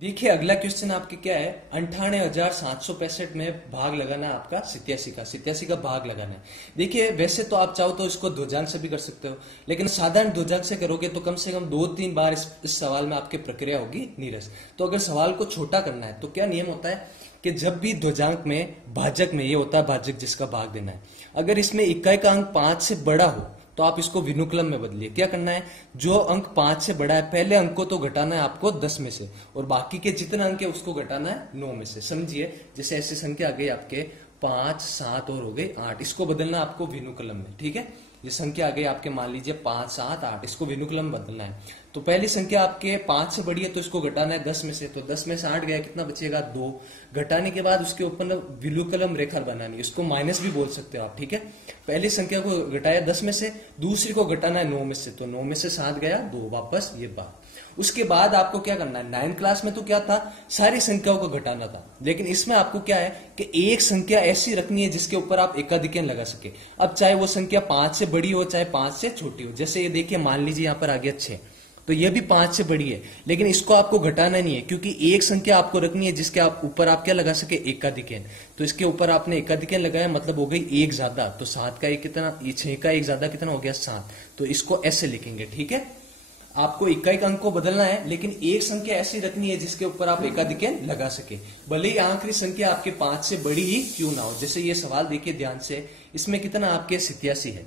देखिए अगला क्वेश्चन आपके क्या है। 98,765 में भाग लगाना है आपका 87 का भाग लगाना है। देखिए वैसे तो आप चाहो तो इसको ध्वजांक से भी कर सकते हो, लेकिन साधारण ध्वजांक से करोगे तो कम से कम 2-3 बार इस सवाल में आपकी प्रक्रिया होगी नीरस। तो अगर सवाल को छोटा करना है तो क्या नियम होता है कि जब भी ध्वजांक में भाजक में ये होता है भाजक जिसका भाग देना है, अगर इसमें इकाई का अंक 5 से बड़ा हो तो आप इसको विनुक्लम में बदलिए। क्या करना है, जो अंक 5 से बड़ा है पहले अंक को तो घटाना है आपको 10 में से, और बाकी के जितना अंक है उसको घटाना है 9 में से। समझिए जैसे ऐसी संख्या आ गई आपके 5, 7 और हो गई 8, इसको बदलना आपको विनुक्लम में। ठीक है, ये संख्या आ गई आपके, मान लीजिए 5, 7, 8, इसको विनुक्लम में बदलना है। तो पहली संख्या आपके 5 से बड़ी है तो इसको घटाना है 10 में से, तो 10 में से 8 गया, कितना बचेगा 2। घटाने के बाद उसके ऊपर विनुक्लम रेखा बनानी, इसको माइनस भी बोल सकते हो आप। ठीक है, पहली संख्या को घटाया 10 में से, दूसरी को घटाना है 9 में से, तो 9 में से 7 गया 2, वापस ये बात। उसके बाद आपको क्या करना है, 9th क्लास में तो क्या था, सारी संख्याओं को घटाना था, लेकिन इसमें आपको क्या है कि एक संख्या ऐसी रखनी है जिसके ऊपर आप एकाधिकन लगा सके। अब चाहे वो संख्या 5 से बड़ी हो चाहे 5 से छोटी हो, जैसे ये देखिए मान लीजिए यहां पर आ गया 6, तो ये भी 5 से बड़ी है, लेकिन इसको आपको घटाना नहीं है क्योंकि एक संख्या आपको रखनी है जिसके ऊपर आप क्या लगा सके, एकाधिकन। तो इसके ऊपर आपने एकाधिकन लगाया, मतलब हो गई एक ज्यादा, तो 7 का एक कितना, 6 का एक ज्यादा कितना हो गया 7, तो इसको ऐसे लिखेंगे। ठीक है, आपको इकाई अंक को बदलना है, लेकिन एक संख्या ऐसी रखनी है जिसके ऊपर आप एकाधिकन लगा सके, भले ही आखिरी संख्या आपके 5 से बड़ी ही क्यों ना हो। जैसे ये सवाल देखिए ध्यान से, इसमें कितना आपके 87 है,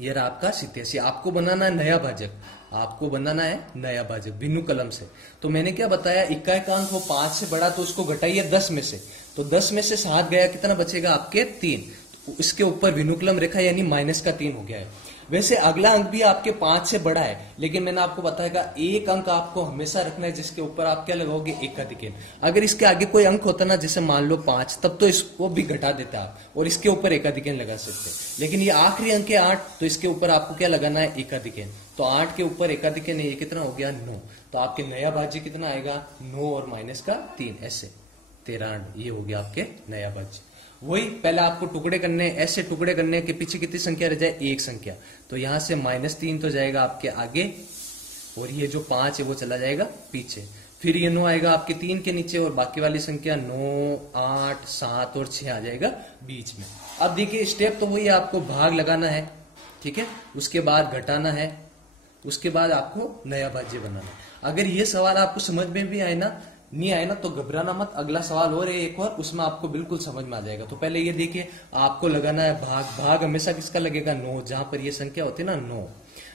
ये रहा आपका 87। आपको बनाना है नया भाजक, आपको बनाना है नया भाजक बिनु कलम से। तो मैंने क्या बताया, इकाई का अंक वो 5 से बड़ा तो उसको घटाइए 10 में से, तो 10 में से 7 गया, कितना बचेगा आपके 3, तो इसके ऊपर विनुक्लम रेखा यानी माइनस का 3 हो गया है। वैसे अगला अंक भी आपके 5 से बड़ा है, लेकिन मैंने आपको बताया एक अंक आपको हमेशा रखना है जिसके ऊपर आप क्या लगाओगे, एकाधिकन। अगर इसके आगे कोई अंक होता ना, जैसे मान लो 5, तब तो इसको भी घटा देता आप और इसके ऊपर एकाधिकन लगा सकते, लेकिन ये आखिरी अंक है 8, तो इसके ऊपर आपको क्या लगाना है, एकाधिकन। तो 8 के ऊपर एकाधिकन है, ये कितना हो गया 9, तो आपके नया भाज्य कितना आएगा 9 और माइनस का 3, ऐसे 13, ये हो गया आपके नया भाज्य। वही पहले आपको टुकड़े करने, ऐसे टुकड़े करने के पीछे कितनी संख्या रह जाए, एक संख्या, तो यहां से -3 तो जाएगा आपके आगे, और ये जो 5 है वो चला जाएगा पीछे, फिर ये 9 आएगा आपके 3 के नीचे, और बाकी वाली संख्या 9, 8, 7 और 6 आ जाएगा बीच में। अब देखिए स्टेप तो वही है, आपको भाग लगाना है, ठीक है, उसके बाद घटाना है, उसके बाद आपको नया भाज्य बनाना है। अगर ये सवाल आपको समझ में भी आए ना, नहीं आए ना, तो घबराना मत, अगला सवाल और है एक और, उसमें आपको बिल्कुल समझ में आ जाएगा। तो पहले ये देखिए, आपको लगाना है भाग। भाग हमेशा किसका लगेगा, 9, जहां पर ये संख्या होती है ना 9,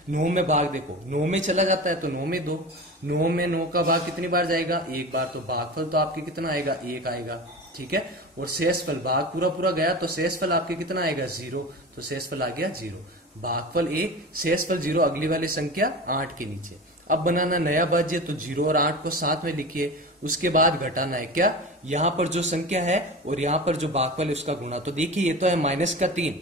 9 में भाग देखो, 9 में चला जाता है तो 9 में 2, 9 में 9 का भाग कितनी बार जाएगा, एक बार, तो भागफल तो आपके कितना आएगा, 1 आएगा। ठीक है, और शेषफल, भाग पूरा पूरा गया तो शेषफल आपके कितना आएगा 0, तो शेषफल आ गया 0, भागफल 1, शेषफल 0, अगली वाली संख्या 8 के नीचे। अब बनाना नया भाज्य, तो 0 और 8 को साथ में लिखिए, उसके बाद घटाना है क्या, यहां पर जो संख्या है और यहां पर जो भागफल है उसका गुणा। तो देखिए ये तो है -3,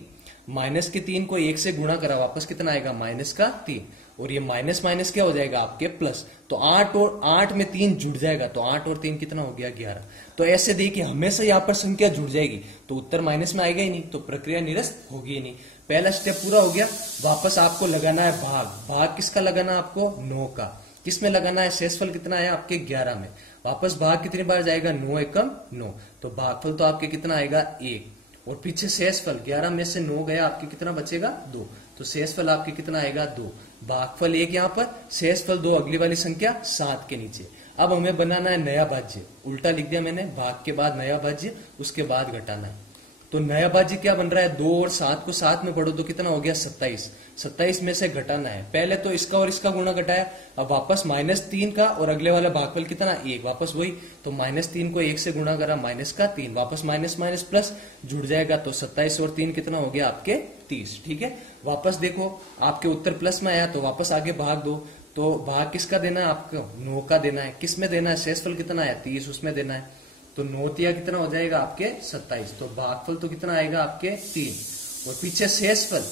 माइनस के 3 को 1 से गुणा करा, वापस कितना आएगा -3, और ये माइनस माइनस क्या हो जाएगा आपके प्लस, तो 8 और 8 में 3 जुड़ जाएगा, तो 8 और 3 कितना हो गया 11। तो ऐसे देखिए हमेशा यहाँ पर संख्या जुड़ जाएगी तो उत्तर माइनस में आएगा ही नहीं, तो प्रक्रिया निरस्त होगी ही नहीं। पहला स्टेप पूरा हो गया। वापस आपको लगाना है भाग। भाग किसका लगाना है आपको, 9 का। किसमें लगाना है, शेषफल कितना है आपके 11 में। वापस भाग कितनी बार जाएगा, 9 एकम 9, तो भागफल तो आपके कितना आएगा 1, और पीछे शेषफल 11 में से 9 गया, आपके कितना बचेगा 2, तो शेषफल आपके कितना आएगा 2, भागफल 1 यहाँ पर, शेषफल 2, अगली वाली संख्या 7 के नीचे। अब हमें बनाना है नया भाज्य, उल्टा लिख दिया मैंने, भाग के बाद नया भाज्य, उसके बाद घटाना है। तो नया भाज्य क्या बन रहा है, 2 और 7 को साथ में पढ़ो तो कितना हो गया 27, 27 में से घटाना है, पहले तो इसका और इसका गुणा घटाया, अब वापस -3 का, और अगले वाला भागफल कितना 1, वापस वही, तो -3 को 1 से गुणा करा, -3, वापस माइनस माइनस प्लस जुड़ जाएगा, तो 27 और 3 कितना हो गया आपके 30। ठीक है, वापस देखो आपके उत्तर प्लस में आया तो वापस आगे भाग दो, तो भाग किसका देना है आपको, 9 का देना है। किस में देना है, शेषफल कितना आया 30, उसमें देना है, तो 9 तिया कितना हो जाएगा आपके 27, तो भागफल तो कितना आएगा आपके 3, और पीछे शेषफल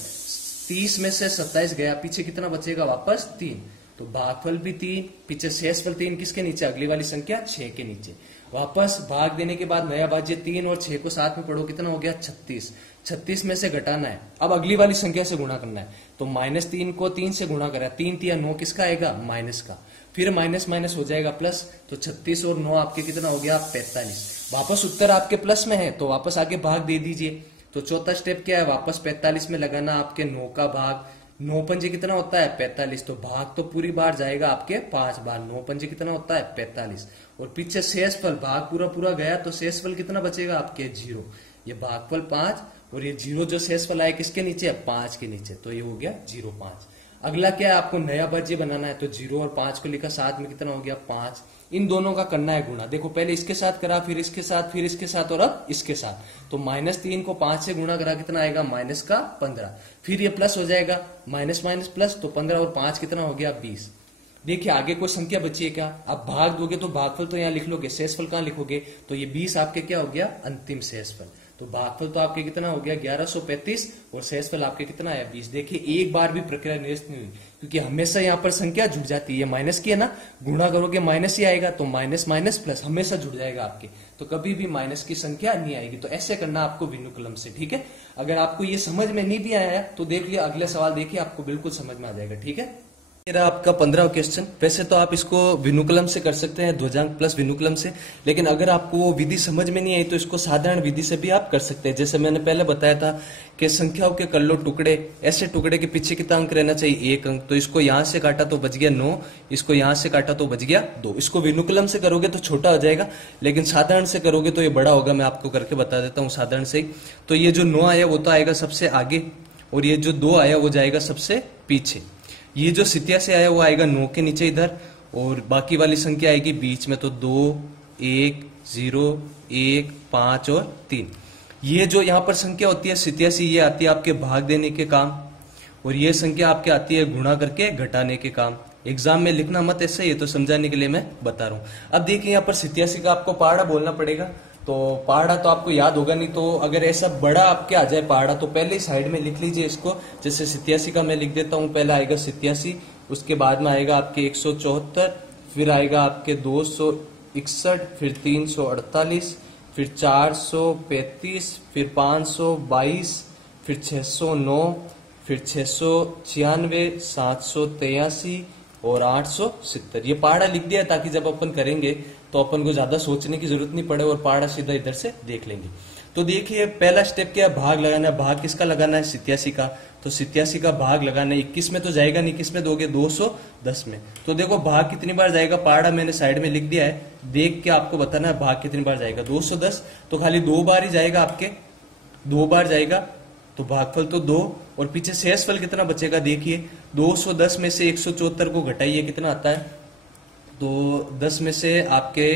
30 में से 27 गया, पीछे कितना बचेगा वापस 3, तो भागफल भी 3, पीछे शेषफल 3 किसके नीचे, अगली वाली संख्या 6 के नीचे। वापस भाग देने के बाद नया भाज्य 3 और 6 को साथ में पढ़ो, कितना हो गया 36, 36 में से घटाना है, अब अगली वाली संख्या से गुणा करना है, तो -3 को 3 से गुणा करा, 3 तिया 9, किसका आएगा माइनस का, फिर माइनस माइनस हो जाएगा प्लस, तो 36 और 9 आपके कितना हो गया 45। वापस उत्तर आपके प्लस में है तो वापस आगे भाग दे दीजिए। तो चौथा स्टेप क्या है, वापस 45 में लगाना आपके 9 का भाग। 9 पंजे कितना होता है 45, तो भाग तो पूरी बार जाएगा आपके 5 बार। 9 पंजे कितना होता है 45, और पीछे शेषफल भाग पूरा पूरा गया तो शेषफल कितना बचेगा आपके 0। ये भागफल 5 और ये 0 जो शेषफल आया किसके नीचे 5 के नीचे, तो ये हो गया 0,5। अगला क्या है, आपको नया भाज्य बनाना है, तो 0 और 5 को लिखा, साथ में कितना हो गया 5। इन दोनों का करना है गुणा। देखो पहले इसके साथ करा, फिर इसके साथ, फिर इसके साथ और अब इसके साथ। तो -3 को 5 से गुणा करा, कितना आएगा -15। फिर ये प्लस हो जाएगा, माइनस माइनस प्लस, तो 15 और 5 कितना हो गया 20। देखिए आगे कोई संख्या बची है क्या, आप भाग दोगे तो भागफल तो यहाँ लिख लोगे, शेषफल कहाँ लिखोगे, तो ये 20 आपके क्या हो गया अंतिम शेषफल। तो भागफल तो आपके कितना हो गया 1135 और शेषफल आपके कितना आया 20। देखिए एक बार भी प्रक्रिया निरस्त नहीं हुई, क्योंकि हमेशा यहाँ पर संख्या जुड़ जाती है। माइनस की है ना, गुणा करोगे माइनस ही आएगा, तो माइनस माइनस प्लस हमेशा जुड़ जाएगा आपके, तो कभी भी माइनस की संख्या नहीं आएगी। तो ऐसे करना आपको विनुकलम से, ठीक है। अगर आपको ये समझ में नहीं भी आया तो देख लिया, अगले सवाल देखिए आपको बिल्कुल समझ में आ जाएगा, ठीक है। मेरा आपका 15वां क्वेश्चन। वैसे तो आप इसको विनुकलम से कर सकते हैं, ध्वजांक प्लस विनुकलम से, लेकिन अगर आपको वो विधि समझ में नहीं आई तो इसको साधारण विधि से भी आप कर सकते हैं। जैसे मैंने पहले बताया था कि संख्याओं के कर लो टुकड़े, ऐसे टुकड़े के पीछे कितना अंक रहना चाहिए 1 अंक। तो इसको यहां से काटा तो बच गया 9, इसको यहां से काटा तो बच गया 2। इसको विनुकलम से करोगे तो छोटा हो जाएगा, लेकिन साधारण से करोगे तो ये बड़ा होगा। मैं आपको करके बता देता हूँ साधारण से ही। तो ये जो 9 आया वो तो आएगा सबसे आगे, और ये जो 2 आया वो जाएगा सबसे पीछे। ये जो 87 आया वो आएगा 9 के नीचे इधर, और बाकी वाली संख्या आएगी बीच में, तो 2 1 0 1 5 और 3। ये जो यहाँ पर संख्या होती है 87, ये आती है आपके भाग देने के काम, और ये संख्या आपके आती है गुणा करके घटाने के काम। एग्जाम में लिखना मत ऐसे, ये तो समझाने के लिए मैं बता रहा हूँ। अब देखिए यहाँ पर 87 का आपको पहाड़ा बोलना पड़ेगा, तो पहाड़ा तो आपको याद होगा नहीं, तो अगर ऐसा बड़ा आपके आ जाए पहाड़ा तो पहले ही साइड में लिख लीजिए इसको। जैसे 87 का मैं लिख देता हूँ, पहला आएगा 87, उसके बाद में आएगा आपके 174, फिर आएगा आपके 261, फिर 348, फिर 435, फिर 522, फिर 609, फिर 696, 783 और 870। ये पहाड़ा लिख दिया ताकि जब अपन करेंगे तो अपन को ज्यादा सोचने की जरूरत नहीं पड़े और पहाड़ा सीधा इधर से देख लेंगे। तो देखिए पहला स्टेप क्या है, भाग लगाना है। भाग किसका लगाना है 87 का, तो 87 का भाग लगाना है। 21 में तो जाएगा नहीं, किस में दोगे 210 में। तो देखो भाग कितनी बार जाएगा, पहाड़ा मैंने साइड में लिख दिया है, देख के आपको बताना है भाग कितनी बार जाएगा। 210 तो खाली 2 बार ही जाएगा आपके, 2 बार जाएगा, तो भागफल तो 2, और पीछे शेषफल कितना बचेगा देखिए। 210 में से 174 को घटाइए, कितना आता है, तो 10 में से आपके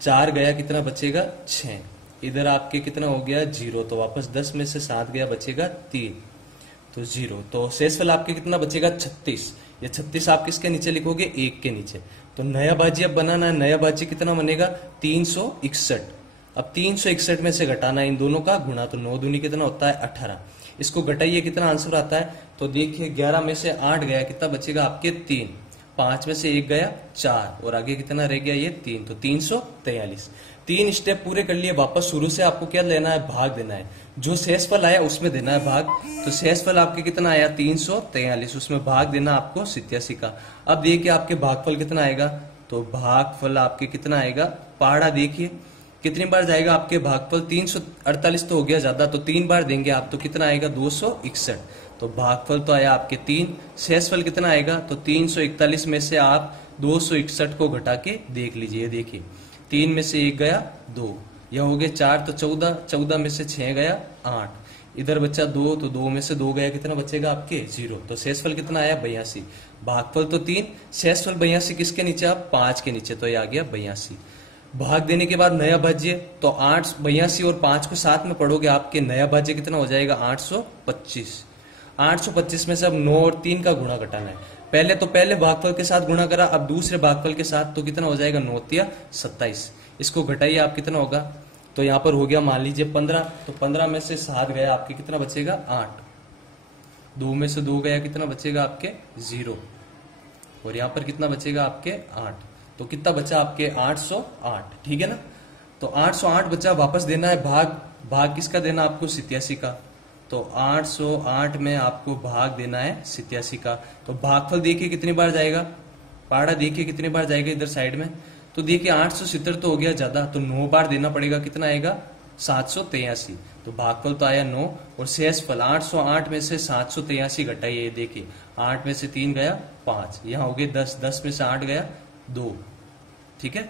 4 गया, कितना बचेगा 6। इधर आपके कितना हो गया 0, तो वापस 10 में से 7 गया, बचेगा 3, तो 0। तो शेषफल आपके कितना बचेगा 36। ये 36 आप किसके नीचे लिखोगे 1 के नीचे। तो नया भाज्य अब बनाना है। नया भाज्य कितना बनेगा 361। अब 361 में से घटाना है इन दोनों का गुणा, तो 9 दूनी कितना होता है 18। इसको घटाइए, कितना आंसर आता है, तो देखिए 11 में से 8 गया, कितना बचेगा आपके 3। 5 में से 1 गया 4, और आगे कितना रह गया ये 3, तो 343। 3 स्टेप पूरे कर लिए। वापस शुरू से आपको क्या लेना है, भाग देना है। जो शेषफल आया उसमें देना है भाग। तो शेषफल आपके कितना आया 343, उसमें भाग देना आपको 87 का। अब देखिए आपके भागफल कितना आएगा, तो भागफल आपके कितना आएगा, पहाड़ा देखिए कितनी बार जाएगा आपके भागफल, 348 तो हो गया ज्यादा, तो 3 बार देंगे आप, तो कितना आएगा 261। तो भागफल तो आया आपके 3, शेषफल कितना आएगा, तो 341 में से आप 261 को घटा के देख लीजिए। देखिए 3 में से 1 गया 2, यह हो गया 4, तो 14, 14 में से 6 गया 8, इधर बचा 2, तो 2 में से 2 गया, कितना बचेगा आपके 0। तो शेषफल कितना आया 82। भागफल तो 3, शेषफल 82 किसके नीचे, आप 5 के नीचे, तो ये आ गया 82। भाग देने के बाद नया भाज्य, तो 8 82 और 5 को साथ में पढ़ोगे, आपके नया भाज्य कितना हो जाएगा 825। 825 में से अब 9 और 3 का गुणा घटाना है। पहले तो पहले भागफल के साथ गुणा करा, अब दूसरे भागफल के साथ, तो कितना हो जाएगा 9 या 27। इसको घटाइए आप, कितना होगा, तो यहाँ पर हो गया मान लीजिए 15, तो 15 में से 7 गया आपके, कितना बचेगा 8। 2 में से 2 गया, कितना बचेगा आपके 0, और यहाँ पर कितना बचेगा आपके 8। तो कितना बचा आपके 808, ठीक है ना। तो 808 बचा, वापस देना है भाग। भाग किसका देना आपको 87 का, तो 808 में आपको भाग देना है 87 का। तो भागफल देखिए कितनी बार जाएगा, पहाड़ा देखिए कितनी बार जाएगा इधर साइड में, तो देखिए 870 तो हो गया ज्यादा, तो 9 बार देना पड़ेगा, कितना आएगा 783। तो भागफल तो आया 9 और शेषफल 808 में से 783 घटाइए, देखिए 8 में से 3 गया 5, यहाँ हो गए 10, 10 में से 8 गया 2, ठीक है।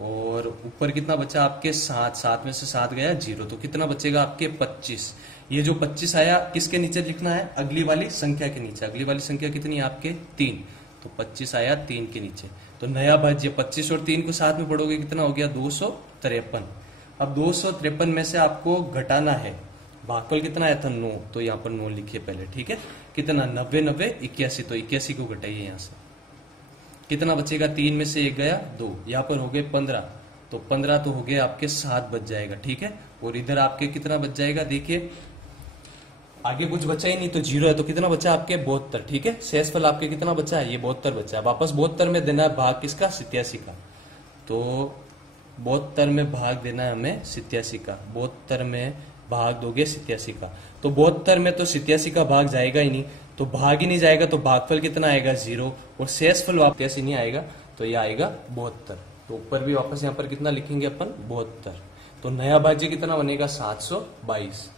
और ऊपर कितना बचा आपके 7, 7 में से 7 गया 0, तो कितना बचेगा आपके 25। ये जो 25 आया किसके नीचे लिखना है, अगली वाली संख्या के नीचे। अगली वाली संख्या कितनी है आपके 3, तो 25 आया 3 के नीचे। तो नया भाज्य 25 और 3 को साथ में पढ़ोगे कितना हो गया 253। अब 253 में से आपको घटाना है, भागफल कितना आया था 9, तो यहाँ पर 9 लिखिए पहले, ठीक है। कितना 90 90 81, तो 81 को घटाइए यहाँ से, कितना बचेगा 3 में से 1 गया 2, यहाँ पर हो गए 15, तो 15 तो हो गए आपके 7 बच जाएगा, ठीक है। और इधर आपके कितना बच जाएगा, देखिए आगे कुछ बचा ही नहीं, तो 0 है, तो कितना बचा आपके 72, ठीक है। शेषफल आपके कितना बचा है, ये 72 बचा है। वापस 72 में देना है भाग किसका, 87 का, तो 72 में भाग देना है हमें 87 का। 72 में भाग दोगे 87 का, तो 72 में तो 87 का भाग जाएगा ही नहीं, तो भाग ही नहीं जाएगा, तो भागफल कितना आएगा 0, और शेषफल वापस नहीं आएगा, तो ये आएगा 72। तो ऊपर भी वापस यहाँ पर कितना लिखेंगे अपन 72, तो नया भाज्य कितना बनेगा 722,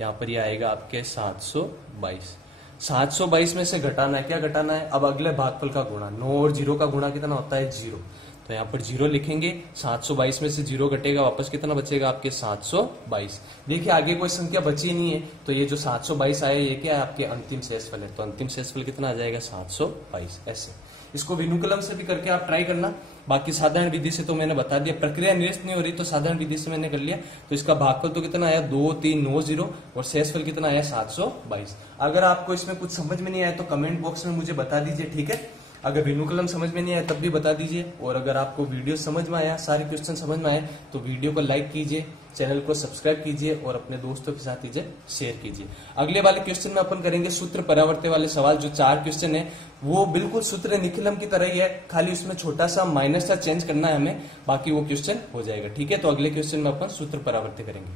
यहाँ पर ये आएगा आपके 722। 722 में से घटाना है, क्या घटाना है, अब अगले भागफल का गुणा, 9 और 0 का गुणा कितना होता है 0, तो यहाँ पर 0 लिखेंगे। 722 में से 0 घटेगा, वापस कितना बचेगा आपके 722। देखिए आगे कोई संख्या बची नहीं है, तो ये जो 722 आया ये क्या है आपके अंतिम शेषफल है, तो अंतिम शेषफल कितना आ जाएगा 722। ऐसे इसको विनुकलम से भी करके आप ट्राई करना, बाकी साधारण विधि से तो मैंने बता दिया, प्रक्रिया निरस्त नहीं हो रही तो साधारण विधि से मैंने कर लिया। तो इसका भागफल तो कितना आया 2390 और शेषफल कितना आया 722। अगर आपको इसमें कुछ समझ में नहीं आया तो कमेंट बॉक्स में मुझे बता दीजिए, ठीक है। अगर विनुकलम समझ में नहीं आया तब भी बता दीजिए, और अगर आपको वीडियो समझ में आया, सारे क्वेश्चन समझ में आए, तो वीडियो को लाइक कीजिए, चैनल को सब्सक्राइब कीजिए और अपने दोस्तों के साथ शेयर कीजिए। अगले वाले क्वेश्चन में अपन करेंगे सूत्र परावर्त्य वाले सवाल। जो 4 क्वेश्चन है वो बिल्कुल सूत्र निखिलम की तरह ही है, खाली उसमें छोटा सा माइनस सा चेंज करना है हमें, बाकी वो क्वेश्चन हो जाएगा, ठीक है। तो अगले क्वेश्चन में अपन सूत्र परावर्त्य करेंगे।